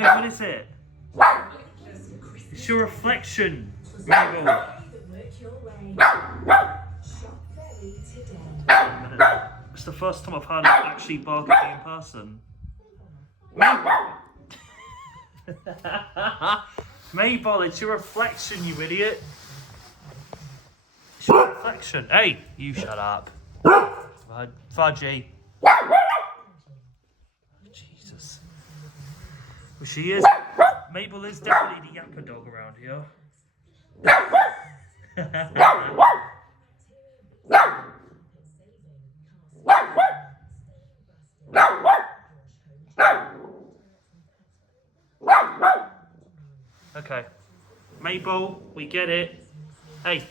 Wait, what is it? It's your reflection, Mabel. It's the first time I've heard it actually bark at me in person. Mabel, it's your reflection, you idiot. It's your reflection. Hey, you shut up. Fudgy. Jesus. Well, she is. Mabel is definitely the yapper dog around here. Okay. Mabel, we get it. Hey.